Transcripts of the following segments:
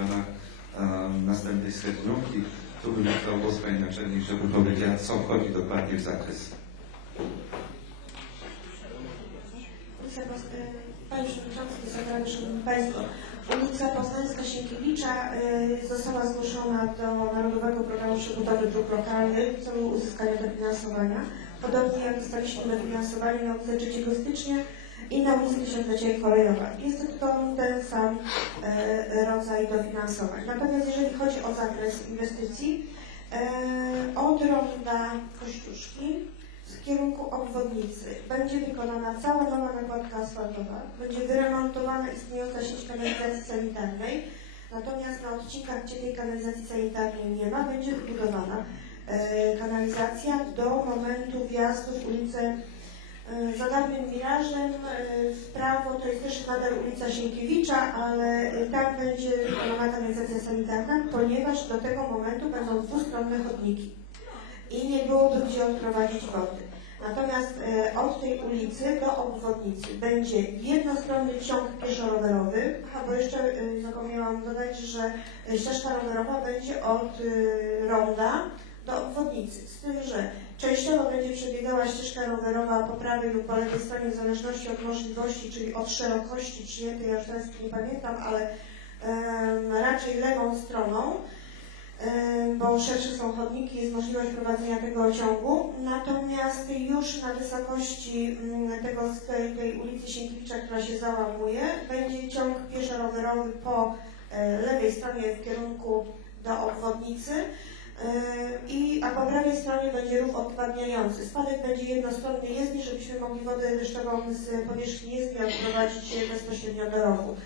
e, następnej setniówki. Tu głos Pani Naczelnik, żeby powiedziała, co wchodzi dokładnie w zakres. Panie Przewodniczący, Szanowni Państwo, ulica Poznańska Sienkiewicza e, została zgłoszona do Narodowego Programu Przebudowy Dróg Lokalnych w celu uzyskania dofinansowania. Podobnie jak dostaliśmy dofinansowanie na ulicę 3 stycznia i na ulicy Tysiąclecia Kolejowa. Jest to rodzaj dofinansowań. Natomiast jeżeli chodzi o zakres inwestycji, e, od ronda Kościuszki w kierunku obwodnicy będzie wykonana cała nowa nakładka asfaltowa, będzie wyremontowana istniejąca sieć kanalizacji sanitarnej, natomiast na odcinkach, gdzie tej kanalizacji sanitarnej nie ma, będzie wybudowana e, kanalizacja do momentu wjazdu w ulicę e, za dawnym wirażem e, w jest też nadal ulica Sienkiewicza, ale e, tam będzie wykonana kanalizacja sanitarna, ponieważ do tego momentu będą dwustronne chodniki i nie byłoby gdzie odprowadzić wody. Natomiast e, od tej ulicy do obwodnicy będzie jednostronny ciąg pieszo-rowerowy, bo jeszcze e, zapomniałam dodać, że ścieżka rowerowa będzie od ronda do obwodnicy, z tym, że częściowo będzie przebiegała ścieżka rowerowa po prawej lub po lewej stronie w zależności od możliwości, czyli od szerokości przyjętej, ja teraz nie pamiętam, ale raczej lewą stroną, bo szersze są chodniki, jest możliwość prowadzenia tego ciągu. Natomiast już na wysokości mm, tego, tej, tej ulicy Sienkiewicza, która się załamuje, będzie ciąg pieszo-rowerowy po e, lewej stronie w kierunku do obwodnicy. E, I, a po prawej stronie będzie ruch odpadniający. Spadek będzie jednostronny jezdni, żebyśmy mogli wodę deszczową z powierzchni jezdni odprowadzić bezpośrednio do rowu.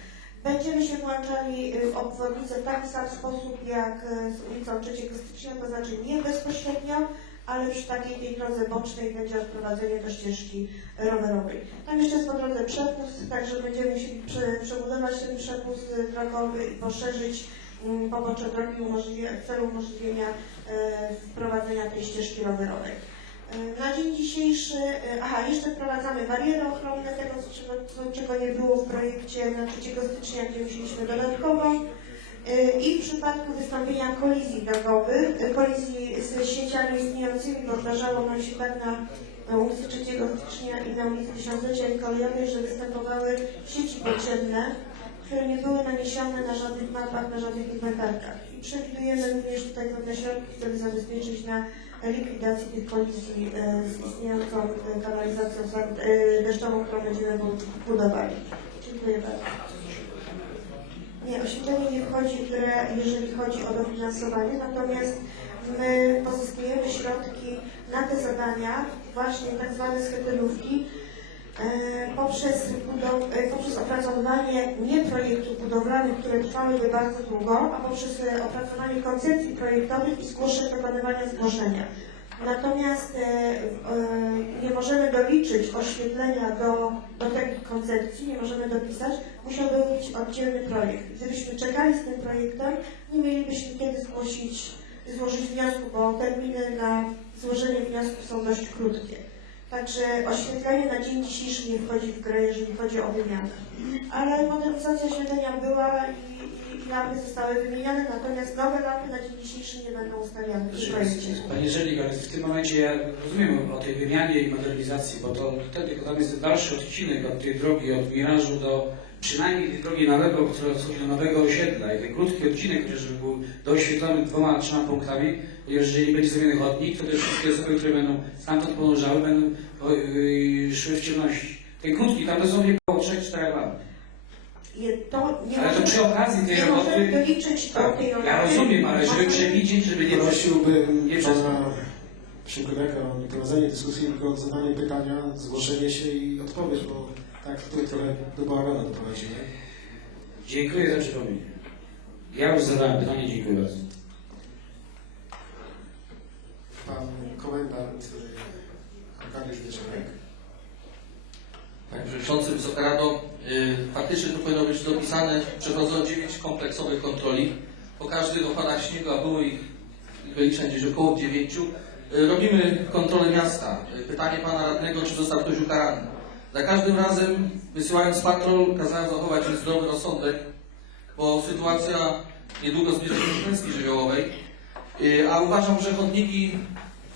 Będziemy się włączali y, w obwodnicę w taki sam sposób jak y, z ulicą 3 stycznia, to znaczy nie bezpośrednio, ale przy takiej tej drodze bocznej będzie odprowadzenie do ścieżki rowerowej. Tam jeszcze jest po drodze przepust, także będziemy prze, przebudować ten przepust y, drogowy i poszerzyć pobocze drogi umożliwia, w celu umożliwienia e, wprowadzenia tej ścieżki rowerowej. E, Na dzień dzisiejszy, e, aha, jeszcze wprowadzamy bariery ochronne, tego czego, czego nie było w projekcie na 3 stycznia, gdzie musieliśmy dodatkowo. I w przypadku wystąpienia kolizji drogowych, kolizji z sieciami istniejącymi, bo zdarzało nam się tak na ulicy 3 stycznia i na ulicy Tysiąclecia i Kolejowej, że występowały sieci podziemne, które nie były naniesione na żadnych mapach, na żadnych inwentarkach. I przewidujemy również tutaj pewne środki, żeby zabezpieczyć na likwidację tych kolizji e, z istniejącą e, kanalizacją za- e, deszczową, którą będziemy bu- budowali. Dziękuję bardzo. Nie, oświetlenie nie wchodzi w grę, jeżeli chodzi o dofinansowanie, natomiast my pozyskujemy środki na te zadania, właśnie tak zwane schetynówki, poprzez, budow- e, poprzez opracowywanie nie projektów budowlanych, które trwałyby bardzo długo, a poprzez e, opracowanie koncepcji projektowych i zgłoszeń, dokonywania zgłoszenia. Natomiast e, e, nie możemy doliczyć oświetlenia do, do tej koncepcji, nie możemy dopisać, musiałby być oddzielny projekt. Gdybyśmy czekali z tym projektem, nie mielibyśmy kiedy zgłosić, złożyć wniosku, bo terminy na złożenie wniosku są dość krótkie. Także oświetlenie na dzień dzisiejszy nie wchodzi w grę, jeżeli chodzi o wymianę. Ale modernizacja oświetlenia była i, i, lampy zostały wymieniane, natomiast nowe lampy na dzień dzisiejszy nie będą ustawiane w projekcie. Panie Żelik, ale w tym momencie ja rozumiem o tej wymianie i modernizacji, bo to wtedy tam jest dalszy odcinek od tej drogi, od Mirażu do przynajmniej tej drogi na lewo, która schodzi do nowego osiedla i ten krótki odcinek, który żeby był doświetlony dwoma, trzema punktami, ponieważ jeżeli będzie zrobiony chodnik, to te wszystkie osoby, które będą stamtąd podążały, będą yy, szły w ciemności. Ten krótki, tam dosłownie po 3-4 lat. Je- To nie Ale to przy okazji tej nie roboty... doliczyć do Tak, tej ja rozumiem, ale żeby przewidzieć, żeby nie Prosiłbym Nie pana Szymkowiaka o nie prowadzenie dyskusji, tylko zadanie pytania, zgłoszenie się i odpowiedź, bo tak to trochę do bałaganu doprowadzi. nie? Dziękuję za przypomnienie. Ja już zadałem pytanie, dziękuję bardzo. Pan komendant Arkadiusz Wieczorek. Panie Przewodniczący, Wysoka Rado, y, faktycznie to powinno być dopisane, przeprowadzono 9 kompleksowych kontroli. Po każdych opadach śniegu, a było ich ich wyliczeń gdzieś około 9, y, robimy kontrolę miasta. Y, Pytanie Pana Radnego, czy został ktoś ukarany. Za każdym razem wysyłając patrol kazałem zachować zdrowy rozsądek, bo sytuacja niedługo zbliża się do klęski żywiołowej, y, a uważam, że chodniki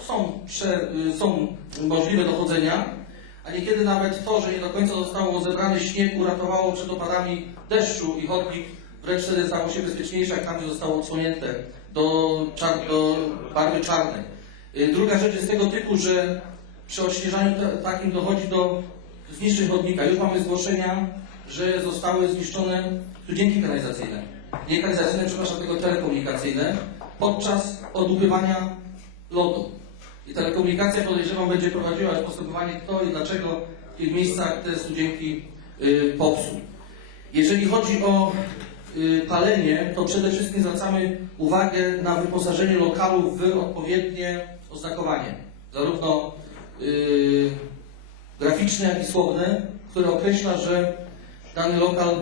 są, prze, y, są możliwe do chodzenia, a niekiedy nawet to, że nie do końca zostało zebrany śnieg, uratowało przed opadami deszczu i chodnik wręcz wtedy stało się bezpieczniejszy, jak tam zostało odsłonięte do, czar, do barwy czarnej. Y, Druga rzecz jest tego typu, że przy odśnieżaniu ta- takim dochodzi do zniszczeń chodnika. Już mamy zgłoszenia, że zostały zniszczone studzienki kanalizacyjne. Nie kanalizacyjne, przepraszam, tylko telekomunikacyjne podczas odupywania lodu. I telekomunikacja podejrzewam będzie prowadziła postępowanie kto i dlaczego w tych miejscach te studzienki y, popsuł. Jeżeli chodzi o y, palenie, to przede wszystkim zwracamy uwagę na wyposażenie lokalu w odpowiednie oznakowanie. Zarówno y, graficzne, jak i słowne, które określa, że dany lokal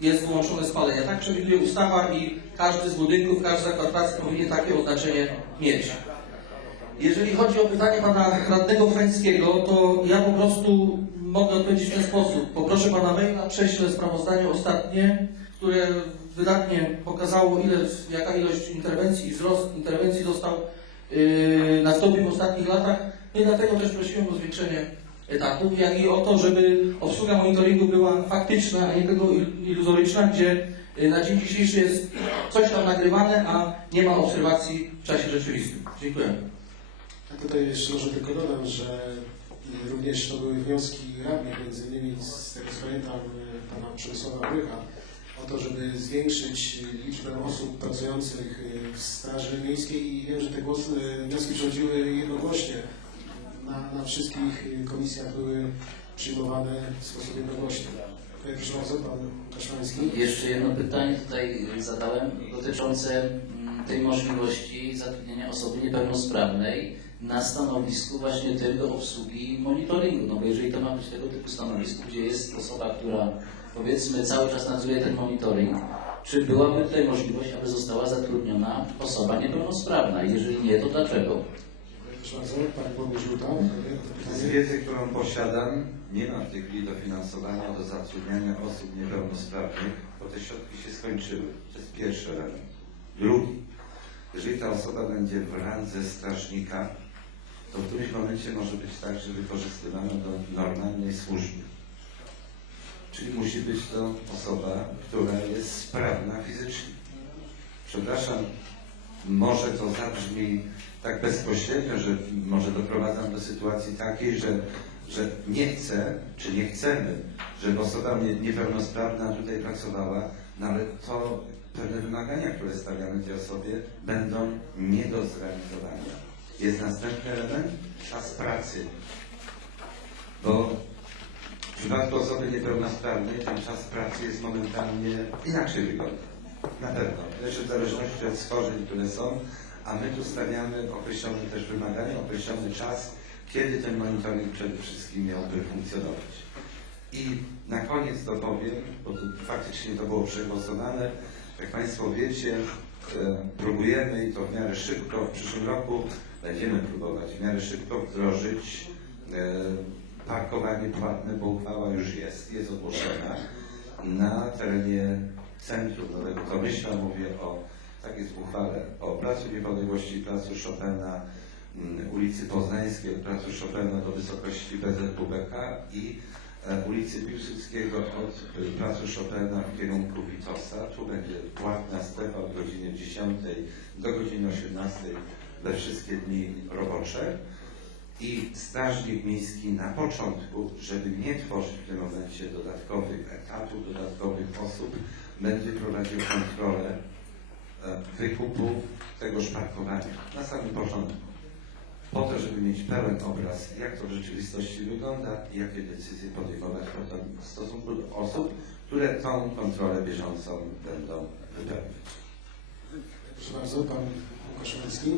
jest wyłączony z palenia. Tak przewiduje ustawa i każdy z budynków, każdy zakład pracy powinien takie oznaczenie mieć. Jeżeli chodzi o pytanie pana radnego Frańskiego, to ja po prostu mogę odpowiedzieć w ten sposób. Poproszę pana maila, prześlę sprawozdanie ostatnie, które wydatnie pokazało, ile, jaka ilość interwencji i wzrost interwencji został yy, nastąpił w ostatnich latach. No i dlatego też prosiłem o zwiększenie etatów, jak i o to, żeby obsługa monitoringu była faktyczna, a nie tylko il- iluzoryczna, gdzie yy, na dzień dzisiejszy jest coś tam nagrywane, a nie ma obserwacji w czasie rzeczywistym. Dziękuję. Ja tutaj jeszcze może tylko dodam, że y, również to były wnioski radnych, między innymi z tego co pamiętam y, pana Przemysława Brycha, o to, żeby zwiększyć y, liczbę osób pracujących y, w Straży Miejskiej i wiem, że te głosy, y, wnioski przechodziły jednogłośnie. Na, na wszystkich y, komisjach były przyjmowane w sposób jednogłośny. Tutaj Proszę bardzo, pan Łukasz Mański. Jeszcze jedno pytanie tutaj zadałem dotyczące mm, tej możliwości zatrudnienia osoby niepełnosprawnej na stanowisku właśnie tym do obsługi monitoringu. No bo jeżeli to ma być tego typu stanowisko, gdzie jest osoba, która powiedzmy cały czas nadzoruje ten monitoring, czy byłaby tutaj możliwość, aby została zatrudniona osoba niepełnosprawna? Jeżeli nie, to dlaczego? Z Pytanie. wiedzy, którą posiadam, nie ma w tej chwili dofinansowania do zatrudniania osób niepełnosprawnych, bo te środki się skończyły. To jest pierwszy element. Drugi, jeżeli ta osoba będzie w randze strażnika, to w którymś momencie może być także wykorzystywana do normalnej służby. Czyli musi być to osoba, która jest sprawna fizycznie. Przepraszam, może to zabrzmi tak bezpośrednio, że może doprowadzam do sytuacji takiej, że, że nie chcę, czy nie chcemy, żeby osoba nie- niepełnosprawna tutaj pracowała, no ale to pewne wymagania, które stawiamy tej osobie, będą nie do zrealizowania. Jest następny element, czas pracy. Bo w przypadku osoby niepełnosprawnej ten czas pracy jest momentalnie inaczej wygląda. Na pewno. Jeszcze w zależności od schorzeń, które są, a my tu stawiamy określone też wymagania, określony czas, kiedy ten monitoring przede wszystkim miałby funkcjonować. I na koniec dopowiem, bo tu faktycznie to było przegłosowane, jak Państwo wiecie, e, próbujemy i to w miarę szybko w przyszłym roku będziemy próbować w miarę szybko wdrożyć e, parkowanie płatne, bo uchwała już jest, jest ogłoszona na terenie centrum Nowego Tomyśla. Mówię o, tak jest w uchwale, o Placu Niepodległości, Placu Chopina, mm, ulicy Poznańskiej, od Placu Chopina do wysokości PZWBK i e, ulicy Piłsudskiego od e, Placu Chopina w kierunku Witosa. Tu będzie płatna strefa od godziny 10 do godziny 18 we wszystkie dni robocze. I strażnik miejski na początku, żeby nie tworzyć w tym momencie dodatkowych etatów, dodatkowych osób, będzie prowadził kontrolę e, wykupu tegoż parkowania na samym początku. Po to, żeby mieć pełen obraz, jak to w rzeczywistości wygląda i jakie decyzje podejmować w stosunku do osób, które tą kontrolę bieżącą będą wypełniać. Proszę bardzo, pan Łukasz Mański.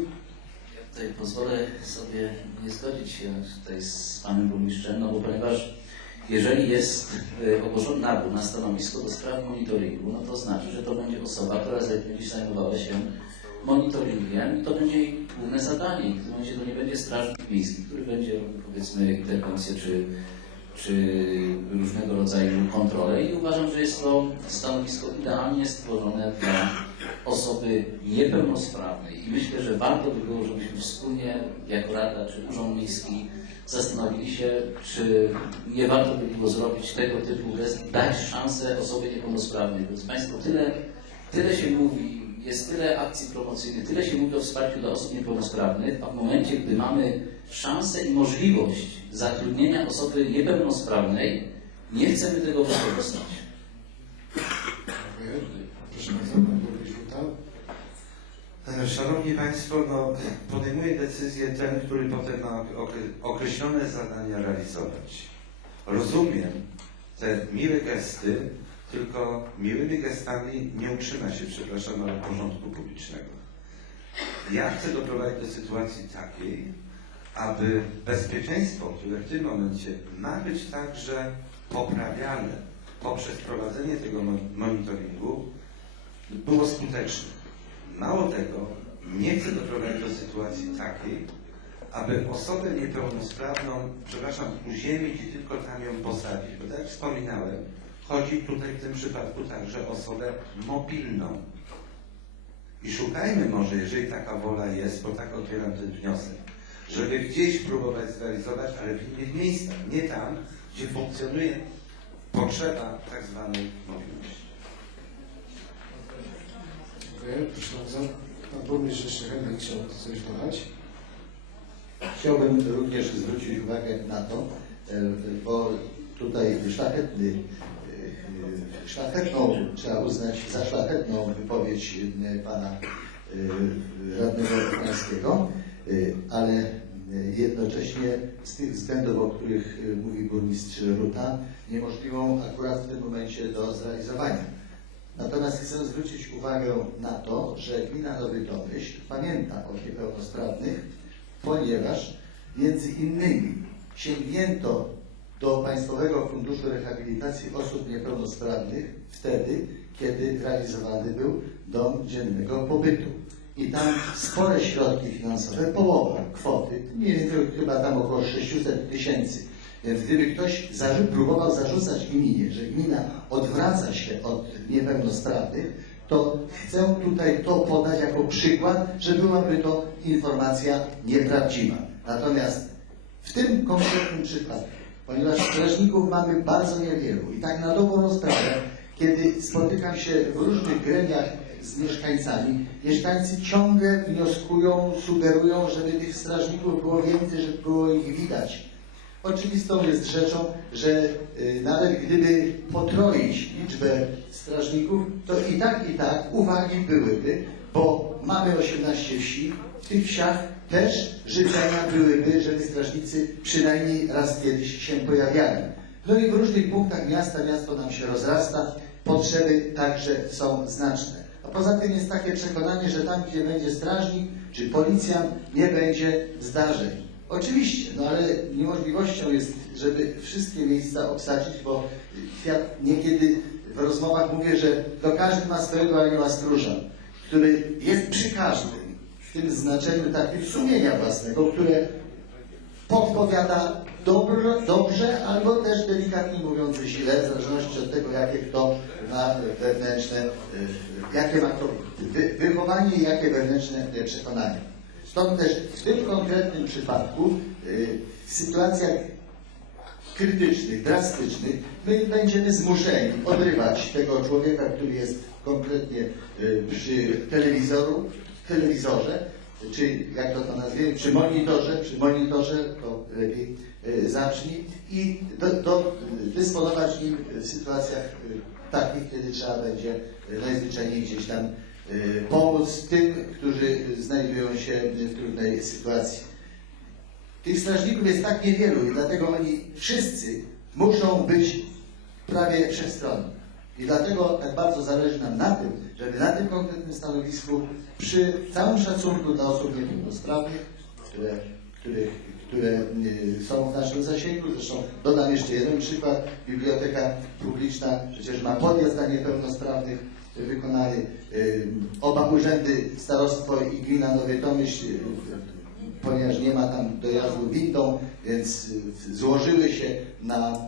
Ja tutaj pozwolę sobie nie zgodzić się tutaj z panem burmistrzem, no bo ponieważ jeżeli jest ogłoszony nabór na stanowisko do spraw monitoringu, no to znaczy, że to będzie osoba, która będzie zajmowała się monitoringiem i to będzie jej główne zadanie. W tym momencie to nie będzie strażnik miejski, który będzie powiedzmy interwencje czy, czy różnego rodzaju kontrole i uważam, że jest to stanowisko idealnie stworzone dla osoby niepełnosprawnej i myślę, że warto by było, żebyśmy wspólnie jako Rada czy Urząd Miejski zastanowili się, czy nie warto by było zrobić tego typu gest, dać szansę osobie niepełnosprawnej. Drodzy Państwo, tyle, tyle się mówi, jest tyle akcji promocyjnych, tyle się mówi o wsparciu dla osób niepełnosprawnych, a w momencie, gdy mamy szansę i możliwość zatrudnienia osoby niepełnosprawnej, nie chcemy tego wykorzystać. Proszę bardzo, pan burmistrz Wójta. E, Szanowni Państwo, no, podejmuje decyzję ten, który potem ma okre- określone zadania realizować. Rozumiem te miłe gesty, tylko miłymi gestami nie utrzyma się, przepraszam, ale porządku publicznego. Ja chcę doprowadzić do sytuacji takiej, aby bezpieczeństwo, które w tym momencie ma być także poprawiane poprzez prowadzenie tego mo- monitoringu, było skuteczne. Mało tego, nie chcę doprowadzić do sytuacji takiej, aby osobę niepełnosprawną, przepraszam, uziemić i tylko tam ją posadzić. Bo tak jak wspominałem, chodzi tutaj w tym przypadku także o osobę mobilną. I szukajmy może, jeżeli taka wola jest, bo tak otwieram ten wniosek, żeby gdzieś próbować zrealizować, ale w innych miejscach, nie tam, gdzie funkcjonuje potrzeba tak zwanej mobilności. Dziękuję. Proszę bardzo. Pan burmistrz jeszcze chętnie chciał coś dodać. Chciałbym również zwrócić uwagę na to, e, bo tutaj szlachetny, e, szlachetną, trzeba uznać za szlachetną wypowiedź e, pana radnego pańskiego, ale jednocześnie z tych względów, o których mówi burmistrz Ruta, niemożliwą akurat w tym momencie do zrealizowania. Natomiast chcę zwrócić uwagę na to, że gmina Nowy Tomyśl pamięta o niepełnosprawnych, ponieważ między innymi sięgnięto do Państwowego Funduszu Rehabilitacji Osób Niepełnosprawnych wtedy, kiedy realizowany był dom dziennego pobytu. I tam spore środki finansowe, połowa kwoty, mniej więcej chyba tam około 600 tysięcy. Gdyby ktoś próbował zarzucać gminie, że gmina odwraca się od niepełnosprawnych, to chcę tutaj to podać jako przykład, że byłaby to informacja nieprawdziwa. Natomiast w tym konkretnym przypadku, ponieważ strażników mamy bardzo niewielu i tak na dobrą sprawę, kiedy spotykam się w różnych gremiach z mieszkańcami, mieszkańcy ciągle wnioskują, sugerują, żeby tych strażników było więcej, żeby było ich widać. Oczywistą jest rzeczą, że y, nawet gdyby potroić liczbę strażników, to i tak, i tak uwagi byłyby, bo mamy 18 wsi, w tych wsiach też życzenia byłyby, żeby strażnicy przynajmniej raz kiedyś się pojawiali. No i w różnych punktach miasta, miasto nam się rozrasta, potrzeby także są znaczne. A poza tym jest takie przekonanie, że tam, gdzie będzie strażnik czy policjant, nie będzie zdarzeń. Oczywiście, no ale niemożliwością jest, żeby wszystkie miejsca obsadzić, bo niekiedy w rozmowach mówię, że to każdy ma swojego anioła stróża, który jest przy każdym, w tym znaczeniu takim sumienia własnego, które podpowiada dobro, dobrze, albo też delikatnie mówiąc źle, w zależności od tego, jakie kto ma wewnętrzne, y, jakie ma to wy, wychowanie i jakie wewnętrzne przekonania. Stąd też w tym konkretnym przypadku y, w sytuacjach krytycznych, drastycznych, my będziemy zmuszeni odrywać tego człowieka, który jest konkretnie y, przy telewizoru, telewizorze, czy jak to, to nazwiemy, przy monitorze, przy monitorze, to lepiej y, zacznij i do, do, dysponować nim w sytuacjach takich, kiedy trzeba będzie najzwyczajniej gdzieś tam pomóc tym, którzy znajdują się w trudnej sytuacji. Tych strażników jest tak niewielu i dlatego oni wszyscy muszą być prawie wszechstronni. I dlatego tak bardzo zależy nam na tym, żeby na tym konkretnym stanowisku, przy całym szacunku dla osób niepełnosprawnych, które, które, które y, są w naszym zasięgu, zresztą dodam jeszcze jeden przykład, biblioteka publiczna przecież ma podjazd dla niepełnosprawnych, wykonali y, oba urzędy, starostwo i gmina Nowy Tomyśl, y, ponieważ nie ma tam dojazdu windą, więc y, złożyły się na